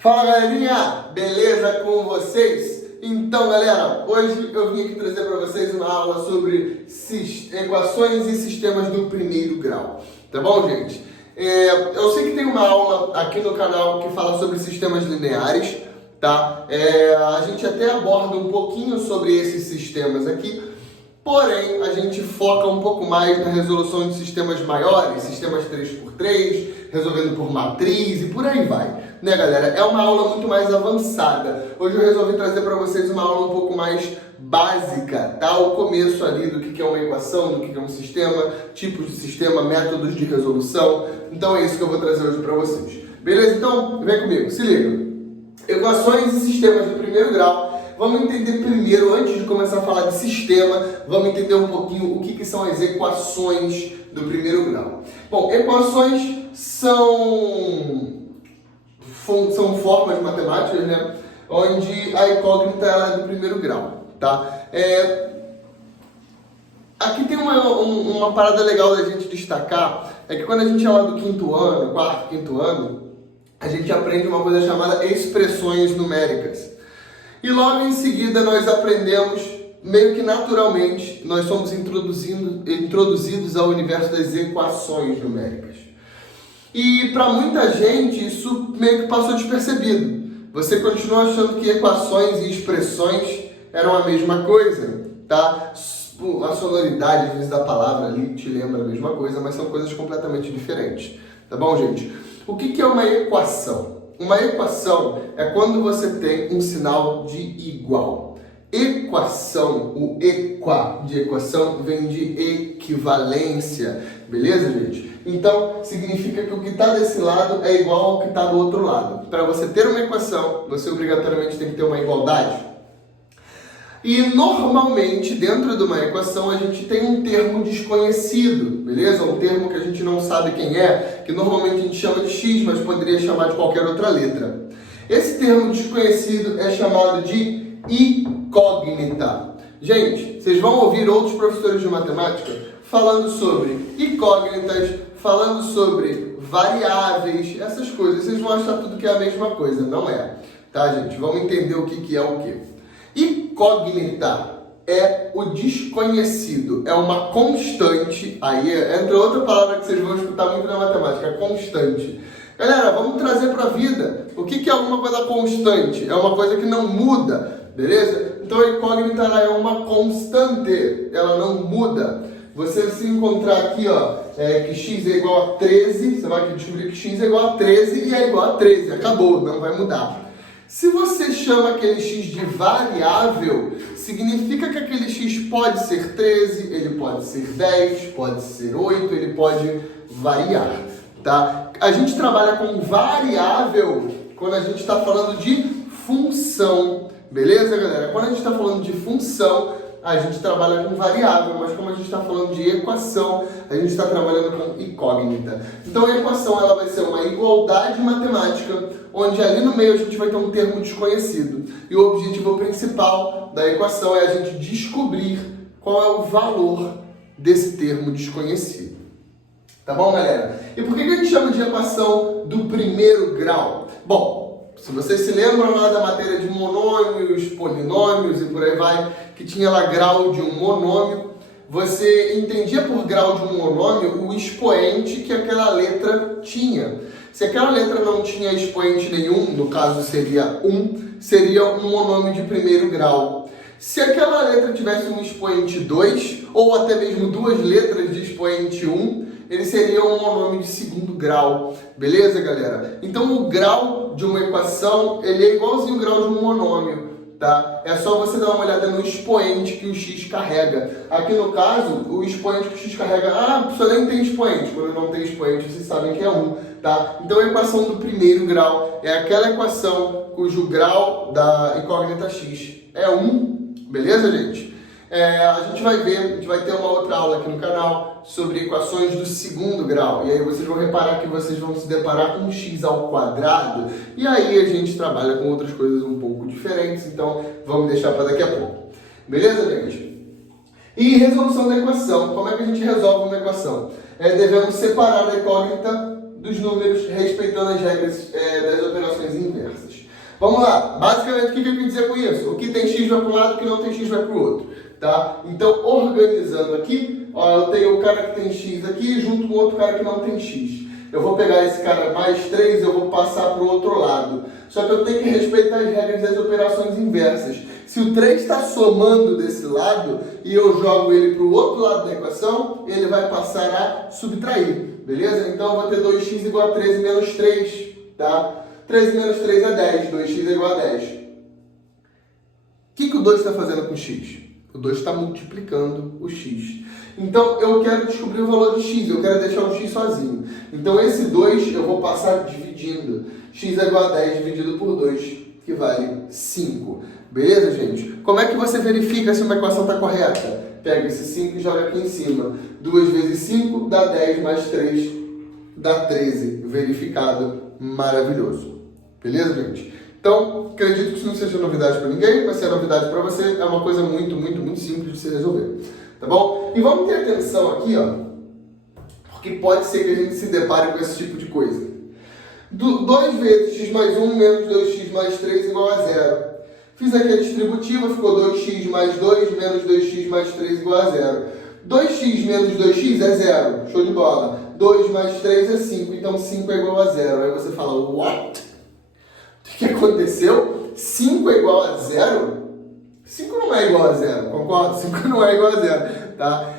Fala galerinha, beleza com vocês? Então galera, hoje eu vim aqui trazer para vocês uma aula sobre equações e sistemas do primeiro grau, tá bom gente? Eu sei que tem uma aula aqui no canal que fala sobre sistemas lineares, tá? A gente até aborda um pouquinho sobre esses sistemas aqui, porém a gente foca um pouco mais na resolução de sistemas maiores, sistemas 3x3, resolvendo por matriz e por aí vai, né galera? É uma aula muito mais avançada. Hoje eu resolvi trazer para vocês uma aula um pouco mais básica, tá? O começo ali do que é uma equação, do que é um sistema, tipos de sistema, métodos de resolução. Então é isso que eu vou trazer hoje para vocês. Beleza? Então vem comigo, se liga. Equações e sistemas do primeiro grau. Vamos entender primeiro, antes de começar a falar de sistema, vamos entender um pouquinho o que são as equações do primeiro grau. Bom, equações são formas matemáticas, né? Onde a incógnita ela é do primeiro grau, tá? Aqui tem uma parada legal da gente destacar, é que quando a gente é lá do quinto ano, quarto, quinto ano, a gente aprende uma coisa chamada expressões numéricas. E logo em seguida nós aprendemos, meio que naturalmente, nós somos introduzidos ao universo das equações numéricas. E para muita gente isso meio que passou despercebido. Você continua achando que equações e expressões eram a mesma coisa, tá? A sonoridade às vezes da palavra ali te lembra a mesma coisa, mas são coisas completamente diferentes. Tá bom, gente? O que é uma equação? Uma equação é quando você tem um sinal de igual. Equação, o equa de equação vem de equivalência, beleza, gente? Então, significa que o que está desse lado é igual ao que está do outro lado. Para você ter uma equação, você obrigatoriamente tem que ter uma igualdade. E normalmente, dentro de uma equação, a gente tem um termo desconhecido, beleza? Um termo que a gente não sabe quem é, que normalmente a gente chama de x, mas poderia chamar de qualquer outra letra. Esse termo desconhecido é chamado de incógnita. Gente, vocês vão ouvir outros professores de matemática falando sobre incógnitas, falando sobre variáveis, essas coisas. Vocês vão achar tudo que é a mesma coisa, não é? Tá, gente? Vamos entender o que é o que. Incógnita é o desconhecido, é uma constante, aí entra outra palavra que vocês vão escutar muito na matemática, constante. Galera, vamos trazer para a vida. O que é alguma coisa constante? É uma coisa que não muda, beleza? Então a incógnita ela é uma constante, ela não muda. Você se encontrar aqui, ó, que x é igual a 13, você vai descobrir que x é igual a 13 e é igual a 13, acabou, não vai mudar. Se você chama aquele x de variável, significa que aquele x pode ser 13, ele pode ser 10, pode ser 8, ele pode variar, tá? A gente trabalha com variável quando a gente está falando de função, beleza, galera? Quando a gente está falando de função, a gente trabalha com variável, mas como a gente está falando de equação, a gente está trabalhando com incógnita. Então a equação ela vai ser uma igualdade matemática, onde ali no meio a gente vai ter um termo desconhecido. E o objetivo principal da equação é a gente descobrir qual é o valor desse termo desconhecido. Tá bom, galera? E por que a gente chama de equação do primeiro grau? Bom, se vocês se lembram lá da matéria de monômios, polinômios e por aí vai, que tinha lá grau de um monômio, você entendia por grau de um monômio o expoente que aquela letra tinha. Se aquela letra não tinha expoente nenhum, no caso seria 1, seria um monômio de primeiro grau. Se aquela letra tivesse um expoente 2, ou até mesmo duas letras de expoente 1, ele seria um monômio de segundo grau, beleza, galera? Então o grau de uma equação, ele é igualzinho ao grau de um monômio, tá? É só você dar uma olhada no expoente que o x carrega. Aqui no caso, o expoente que o x carrega, a pessoa nem tem expoente. Quando não tem expoente, vocês sabem que é 1, tá? Então a equação do primeiro grau é aquela equação cujo grau da incógnita x é 1, beleza, gente? A gente vai ter uma outra aula aqui no canal sobre equações do segundo grau. E aí vocês vão reparar que vocês vão se deparar com x ao quadrado. E aí a gente trabalha com outras coisas um pouco diferentes. Então vamos deixar para daqui a pouco. Beleza, gente? E resolução da equação. Como é que a gente resolve uma equação? Devemos separar a incógnita dos números respeitando as regras das operações inversas. Vamos lá, basicamente o que eu quis dizer com isso? O que tem x vai para um lado, o que não tem x vai para o outro, tá? Então, organizando aqui, ó, eu tenho o cara que tem x aqui junto com outro cara que não tem x. Eu vou pegar esse cara mais 3 e eu vou passar para o outro lado. Só que eu tenho que respeitar as regras das operações inversas. Se o 3 está somando desse lado e eu jogo ele para o outro lado da equação, ele vai passar a subtrair, beleza? Então eu vou ter 2x igual a 13 menos 3, tá? 13 menos 3 é 10, 2x é igual a 10. O que o 2 está fazendo com x? O 2 está multiplicando o x. Então, eu quero descobrir o valor de x, eu quero deixar o x sozinho. Então, esse 2 eu vou passar dividindo. X é igual a 10 dividido por 2, que vale 5. Beleza, gente? Como é que você verifica se uma equação está correta? Pega esse 5 e joga aqui em cima. 2 vezes 5 dá 10, mais 3 dá 13. Verificado. Maravilhoso. Beleza, gente? Então, acredito que isso não seja novidade para ninguém, vai ser novidade para você. É uma coisa muito, muito, muito simples de se resolver. Tá bom? E vamos ter atenção aqui, ó, porque pode ser que a gente se depare com esse tipo de coisa. 2 vezes x mais 1 menos 2x mais 3 igual a 0. Fiz aqui a distributiva, ficou 2x mais 2 menos 2x mais 3 igual a 0. 2x menos 2x é 0, show de bola. 2 mais 3 é 5, então 5 é igual a 0. Aí você fala, what? O que aconteceu? 5 é igual a 0? 5 não é igual a 0, concorda? 5 não é igual a 0, tá?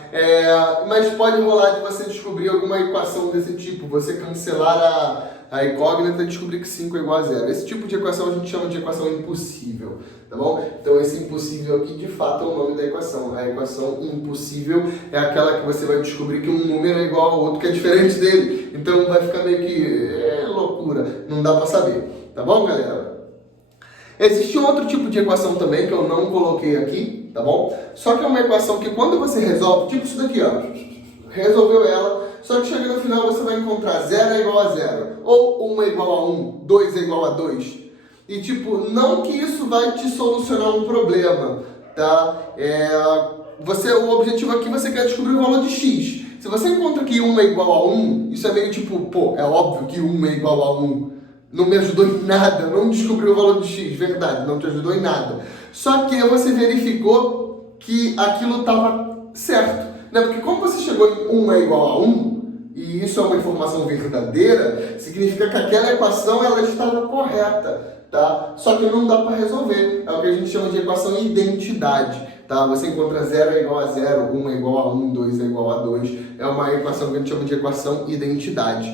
Mas pode rolar de você descobrir alguma equação desse tipo, você cancelar a incógnita e descobrir que 5 é igual a 0. Esse tipo de equação a gente chama de equação impossível, tá bom? Então esse impossível aqui de fato é o nome da equação. A equação impossível é aquela que você vai descobrir que um número é igual ao outro que é diferente dele. Então vai ficar meio que loucura, não dá pra saber, tá bom, galera? Existe um outro tipo de equação também que eu não coloquei aqui, tá bom? Só que é uma equação que quando você resolve, tipo isso daqui, ó, resolveu ela, só que chega no final você vai encontrar 0 é igual a 0, ou 1 é igual a 1, 2 é igual a 2. E tipo, não que isso vai te solucionar um problema, tá? O objetivo aqui você quer descobrir o valor de x. Se você encontra que 1 é igual a 1, isso é meio tipo, pô, é óbvio que 1 é igual a 1. Não me ajudou em nada, não descobriu o valor de x, verdade, não te ajudou em nada. Só que você verificou que aquilo estava certo, né? Porque como você chegou em 1 é igual a 1, e isso é uma informação verdadeira, significa que aquela equação ela estava correta, tá? Só que não dá para resolver, é o que a gente chama de equação identidade. Tá? Você encontra 0 é igual a 0, 1 é igual a 1, 2 é igual a 2. É uma equação que a gente chama de equação identidade.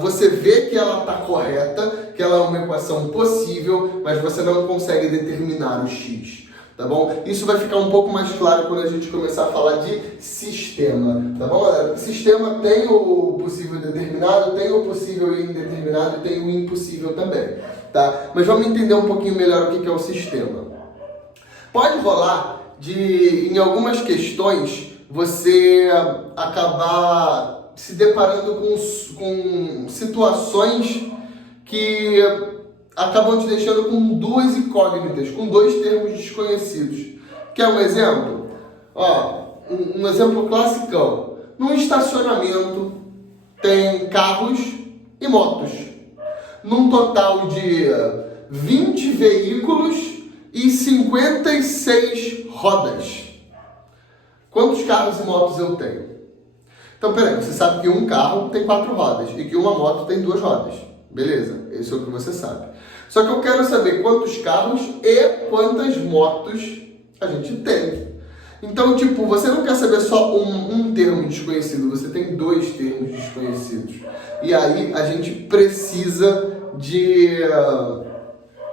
Você vê que ela está correta, que ela é uma equação possível, mas você não consegue determinar o x. Tá bom? Isso vai ficar um pouco mais claro quando a gente começar a falar de sistema. Tá bom, galera? O sistema tem o possível determinado, tem o possível indeterminado e tem o impossível também. Tá? Mas vamos entender um pouquinho melhor o que é o sistema. Pode rolar de, em algumas questões, você acabar se deparando com situações que acabam te deixando com duas incógnitas, com dois termos desconhecidos. Quer um exemplo? Ó, um exemplo classicão. Num estacionamento tem carros e motos. Num total de 20 veículos e 56 rodas. Quantos carros e motos eu tenho? Então, peraí, você sabe que um carro tem 4 rodas e que uma moto tem 2 rodas. Beleza, esse é o que você sabe. Só que eu quero saber quantos carros e quantas motos a gente tem. Então, tipo, você não quer saber só um termo desconhecido, você tem 2 termos desconhecidos. E aí a gente precisa de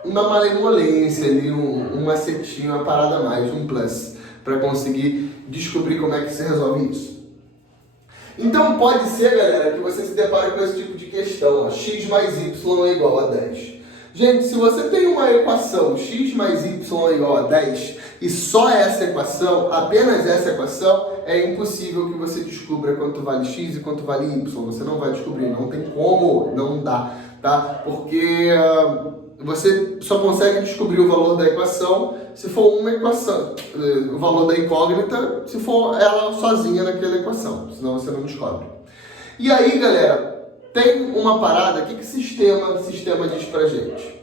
uma malemolência ali, um macetinho, uma parada a mais, um plus, para conseguir descobrir como é que se resolve isso. Então pode ser, galera, que você se depare com esse tipo de questão, ó, x mais y é igual a 10. Gente, se você tem uma equação x mais y é igual a 10 e só essa equação, apenas essa equação, é impossível que você descubra quanto vale x e quanto vale y. Você não vai descobrir, não tem como, não dá, tá? Porque você só consegue descobrir o valor da equação se for uma equação, o valor da incógnita, se for ela sozinha naquela equação, senão você não descobre. E aí, galera, tem uma parada, o que o sistema diz pra gente?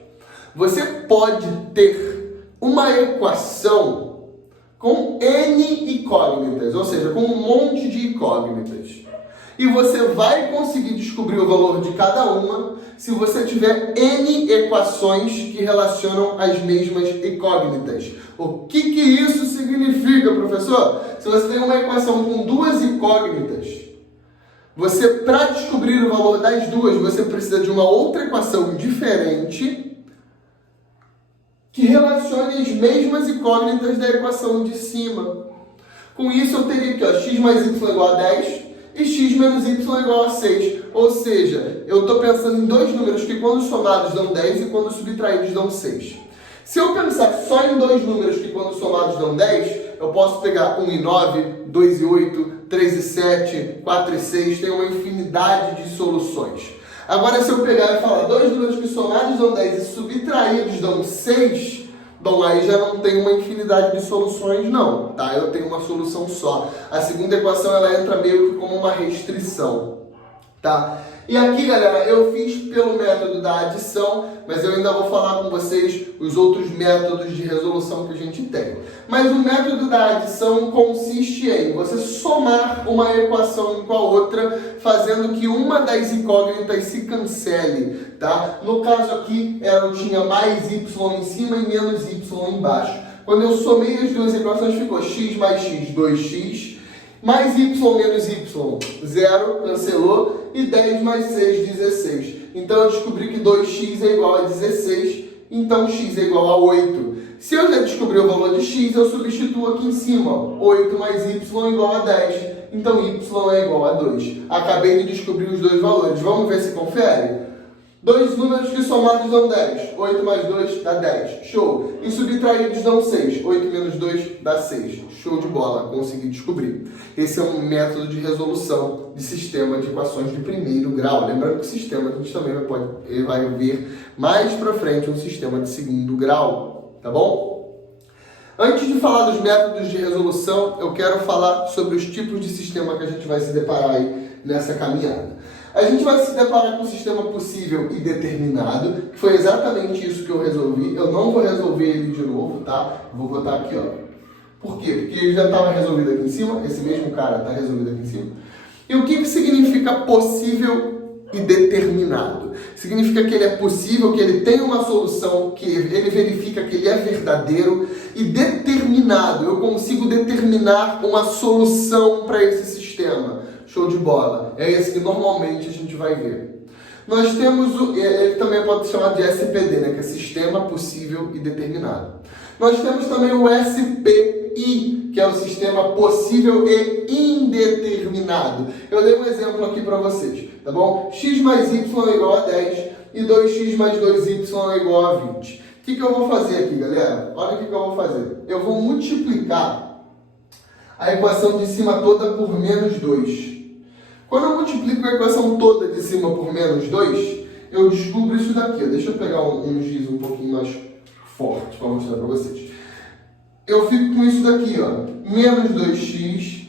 Você pode ter uma equação com N incógnitas, ou seja, com um monte de incógnitas. E você vai conseguir descobrir o valor de cada uma se você tiver N equações que relacionam as mesmas incógnitas. O que isso significa, professor? Se você tem uma equação com duas incógnitas, você, para descobrir o valor das duas, você precisa de uma outra equação diferente que relacione as mesmas incógnitas da equação de cima. Com isso, eu teria aqui, ó, x mais y igual a 10 e x menos y igual a 6. Ou seja, eu estou pensando em dois números que quando somados dão 10 e quando subtraídos dão 6. Se eu pensar só em dois números que quando somados dão 10, eu posso pegar 1 e 9, 2 e 8, 3 e 7, 4 e 6, tem uma infinidade de soluções. Agora, se eu pegar e falar dois números que somados dão 10 e subtraídos dão 6, bom, aí já não tem uma infinidade de soluções, não, tá? Eu tenho uma solução só. A segunda equação, ela entra meio que como uma restrição, tá? E aqui, galera, eu fiz pelo método da adição, mas eu ainda vou falar com vocês os outros métodos de resolução que a gente tem. Mas o método da adição consiste em você somar uma equação com a outra, fazendo que uma das incógnitas se cancele, tá? No caso aqui, eu tinha mais y em cima e menos y embaixo. Quando eu somei as duas equações, ficou x mais x, 2x, mais y menos y, 0, cancelou, e 10 mais 6, 16. Então eu descobri que 2x é igual a 16, então x é igual a 8. Se eu já descobri o valor de x, eu substituo aqui em cima, 8 mais y igual a 10, então y é igual a 2. Acabei de descobrir os dois valores, vamos ver se confere? Dois números que somados dão 10. 8 mais 2 dá 10. Show. E subtraídos dão 6. 8 menos 2 dá 6. Show de bola. Consegui descobrir. Esse é um método de resolução de sistema de equações de primeiro grau. Lembrando que o sistema que a gente também vai ver mais pra frente um sistema de segundo grau. Tá bom? Antes de falar dos métodos de resolução, eu quero falar sobre os tipos de sistema que a gente vai se deparar aí nessa caminhada. A gente vai se deparar com um sistema possível e determinado, que foi exatamente isso que eu resolvi. Eu não vou resolver ele de novo, tá? Vou botar aqui, ó. Por quê? Porque ele já estava resolvido aqui em cima, esse mesmo cara está resolvido aqui em cima. E o que significa possível e determinado? Significa que ele é possível, que ele tem uma solução, que ele verifica que ele é verdadeiro, e determinado, eu consigo determinar uma solução para esse sistema. Show de bola. É esse que normalmente a gente vai ver. Nós temos, ele também pode ser chamado de SPD, né? Que é Sistema Possível e Determinado. Nós temos também o SPI, que é o Sistema Possível e Indeterminado. Eu dei um exemplo aqui para vocês, tá bom? X mais Y é igual a 10 e 2x mais 2y é igual a 20. O que eu vou fazer aqui, galera? Olha o que eu vou fazer. Eu vou multiplicar a equação de cima toda por menos 2. Quando eu multiplico a equação toda de cima por menos 2, eu descubro isso daqui. Deixa eu pegar um giz um pouquinho mais forte para mostrar para vocês. Eu fico com isso daqui, ó. Menos 2x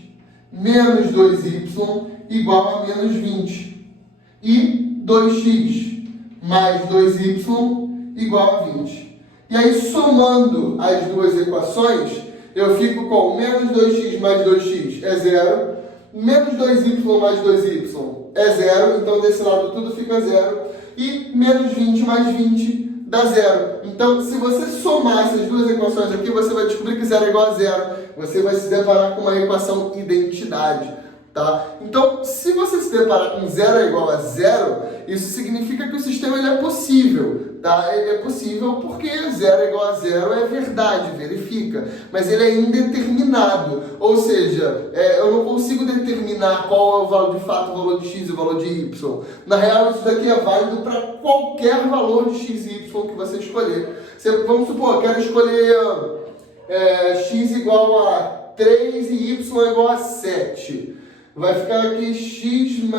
menos 2y igual a menos 20. E 2x mais 2y igual a 20. E aí, somando as duas equações, eu fico com menos 2x mais 2x é 0. Menos 2y mais 2y é 0, então desse lado tudo fica 0. E menos 20 mais 20 dá 0. Então, se você somar essas duas equações aqui, você vai descobrir que 0 é igual a 0. Você vai se deparar com uma equação identidade, tá? Então, se você se deparar com 0 é igual a 0, isso significa que o sistema ele é possível, tá? Ele é possível porque 0 é igual a 0 é verdade, verifica. Mas ele é indeterminado, ou seja, eu não consigo determinar qual é o valor de fato, o valor de x e o valor de y. Na real, isso daqui é válido para qualquer valor de x e y que você escolher. Vamos supor, eu quero escolher x igual a 3 e y igual a 7. Vai ficar aqui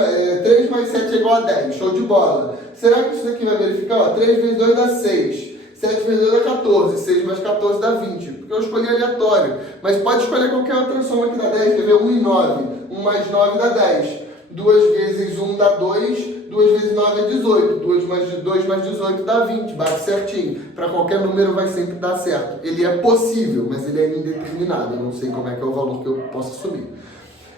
3 mais 7 é igual a 10, show de bola. Será que isso daqui vai verificar? Ó, 3 vezes 2 dá 6, 7 vezes 2 dá 14, 6 mais 14 dá 20, porque eu escolhi aleatório. Mas pode escolher qualquer outra soma que dá 10, quer ver? 1 e 9, 1 mais 9 dá 10. 2 vezes 1 dá 2, 2 vezes 9 é 18. 2 mais 18 dá 20, bate certinho. Para qualquer número vai sempre dar certo. Ele é possível, mas ele é indeterminado. Eu não sei como é que é o valor que eu posso assumir.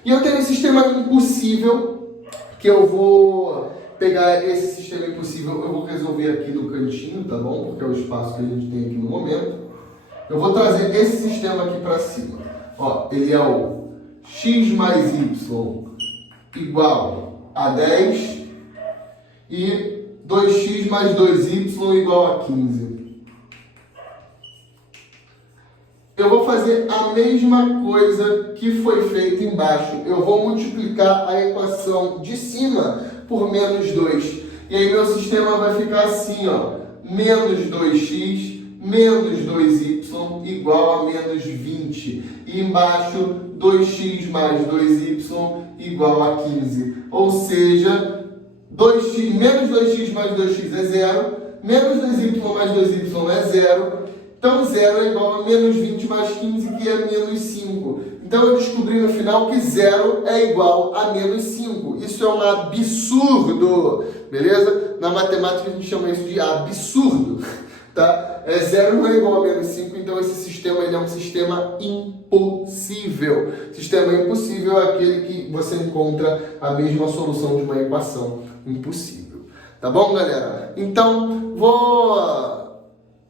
E eu tenho um sistema impossível, que eu vou pegar esse sistema impossível, eu vou resolver aqui no cantinho, tá bom? Porque é o espaço que a gente tem aqui no momento. Eu vou trazer esse sistema aqui para cima. Ó, ele é o x mais y igual a 10 e 2x mais 2y igual a 15. Eu vou fazer a mesma coisa que foi feito embaixo. Eu vou multiplicar a equação de cima por menos 2. E aí meu sistema vai ficar assim, ó. Menos 2x menos 2y igual a menos 20. E embaixo, 2x mais 2y igual a 15. Ou seja, 2x, menos 2x mais 2x é 0. Menos 2y mais 2y é 0. Então, 0 é igual a menos 20 mais 15, que é menos 5. Então, eu descobri no final que 0 é igual a menos 5. Isso é um absurdo, beleza? Na matemática, a gente chama isso de absurdo, tá? 0 não é igual a menos 5, então esse sistema ele é um sistema impossível. Sistema impossível é aquele que você encontra a mesma solução de uma equação impossível. Tá bom, galera? Então, vou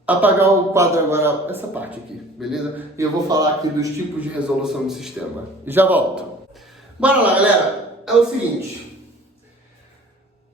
apagar o quadro agora, essa parte aqui, beleza? E eu vou falar aqui dos tipos de resolução de sistema. E já volto. Bora lá, galera. É o seguinte.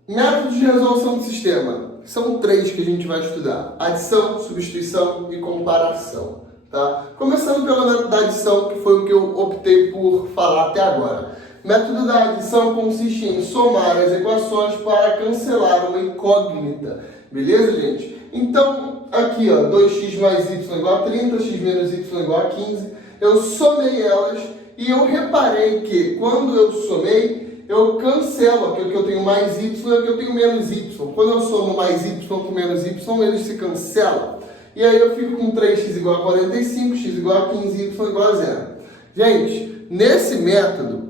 Métodos de resolução de sistema. São 3 que a gente vai estudar. Adição, substituição e comparação. Tá? Começando pelo método da adição, que foi o que eu optei por falar até agora. O método da adição consiste em somar as equações para cancelar uma incógnita. Beleza, gente? Então, aqui, ó, 2x mais y igual a 30, x menos y igual a 15. Eu somei elas e eu reparei que quando eu somei, eu cancelo aqui, que eu tenho mais y e aqui eu tenho menos y. Quando eu somo mais y com menos y, eles se cancelam. E aí eu fico com 3x igual a 45, x igual a 15, y igual a 0. Gente, nesse método,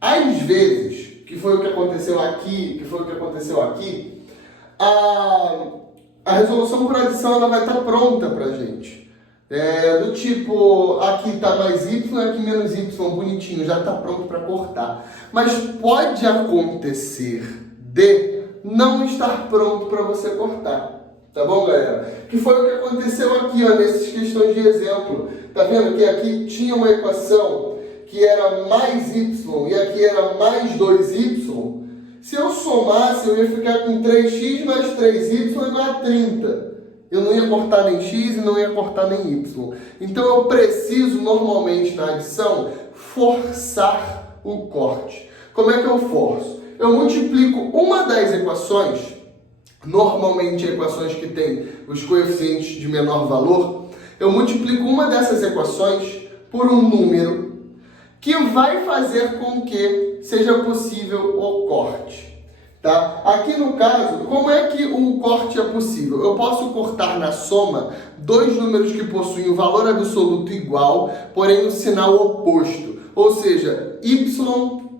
às vezes, que foi o que aconteceu aqui, a resolução por adição ela vai estar pronta para a gente. Do tipo, aqui está mais y, aqui menos y, bonitinho, já está pronto para cortar. Mas pode acontecer de não estar pronto para você cortar. Tá bom, galera? Que foi o que aconteceu aqui, ó, nessas questões de exemplo. Tá vendo que aqui tinha uma equação que era mais y e aqui era mais 2y. Se eu somasse, eu ia ficar com 3x mais 3y igual a 30. Eu não ia cortar nem x e não ia cortar nem y. Então, eu preciso, normalmente, na adição, forçar o corte. Como é que eu forço? Eu multiplico uma das equações, normalmente equações que têm os coeficientes de menor valor, eu multiplico uma dessas equações por um número que vai fazer com que seja possível o corte. Tá? Aqui no caso, como é que o corte é possível? Eu posso cortar na soma dois números que possuem o valor absoluto igual, porém o sinal oposto. Ou seja, y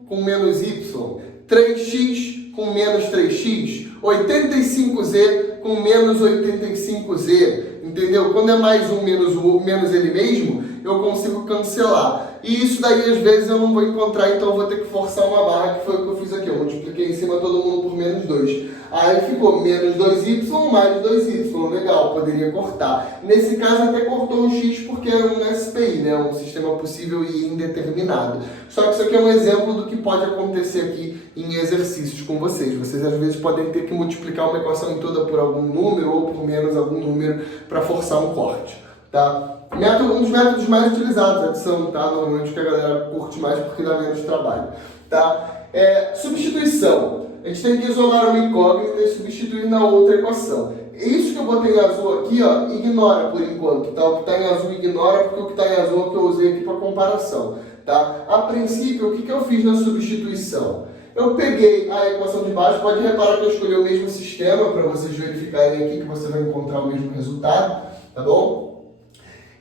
com menos y, 3x com menos 3x, 85z com menos 85z. Entendeu? Quando é mais um menos ele mesmo, eu consigo cancelar. E isso daí, às vezes, eu não vou encontrar, então eu vou ter que forçar uma barra, que foi o que eu fiz aqui. Eu multipliquei em cima todo mundo por menos 2. Aí ficou menos 2y mais 2y. Legal, poderia cortar. Nesse caso, até cortou o x porque era um SPI, né? Um sistema possível e indeterminado. Só que isso aqui é um exemplo do que pode acontecer aqui em exercícios com vocês. Vocês, às vezes, podem ter que multiplicar uma equação toda por algum número ou por menos algum número para forçar um corte, tá? Um dos métodos mais utilizados, adição, tá? Normalmente que a galera curte mais porque dá menos trabalho, tá? Substituição. A gente tem que isolar uma incógnita e substituir na outra equação. Isso que eu botei em azul aqui, ó, ignora por enquanto, tá? O que está em azul ignora porque o que está em azul é o que eu usei aqui para comparação, tá? A princípio, o que eu fiz na substituição? Eu peguei a equação de baixo, pode reparar que eu escolhi o mesmo sistema para vocês verificarem aqui que você vai encontrar o mesmo resultado, tá bom?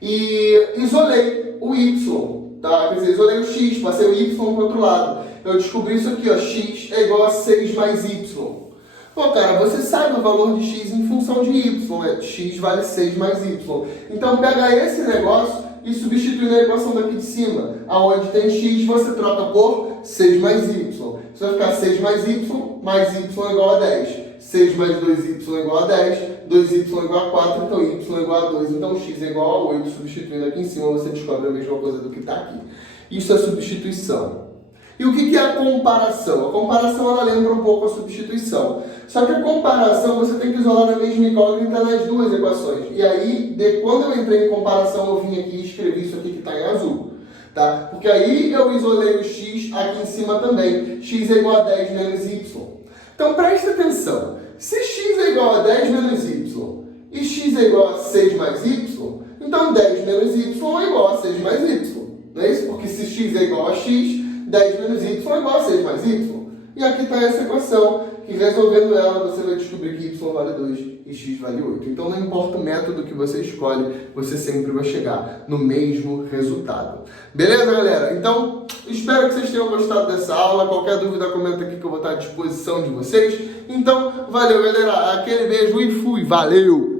E isolei o y, tá? Quer dizer, isolei o x, passei o y para o outro lado. Eu descobri isso aqui, ó, x é igual a 6 mais y. Pô, cara, você sabe o valor de x em função de y, x vale 6 mais y. Então pega esse negócio e substitui na equação daqui de cima. Aonde tem x, você troca por 6 mais y. Isso vai ficar 6 mais y igual a 10. 6 mais 2y igual a 10, 2y igual a 4, então y igual a 2, então x é igual a 8, substituindo aqui em cima você descobre a mesma coisa do que está aqui. Isso é substituição. E o que é a comparação? A comparação ela lembra um pouco a substituição. Só que a comparação você tem que isolar a mesma incógnita nas duas equações. E aí, quando eu entrei em comparação, eu vim aqui e escrevi isso aqui que está em azul. Tá? Porque aí eu isolei o x aqui em cima também. X é igual a 10 menos y. Então presta atenção. Se x é igual a 10 menos y e x é igual a 6 mais y, então 10 menos y é igual a 6 mais y. Não é isso? Porque se x é igual a x, 10 menos y é igual a 6 mais y. E aqui está essa equação, que resolvendo ela você vai descobrir que y vale 2 e x vale 8. Então não importa o método que você escolhe, você sempre vai chegar no mesmo resultado. Beleza, galera? Então, espero que vocês tenham gostado dessa aula. Qualquer dúvida, comenta aqui que eu vou estar à disposição de vocês. Então, valeu, galera. Aquele beijo e fui. Valeu!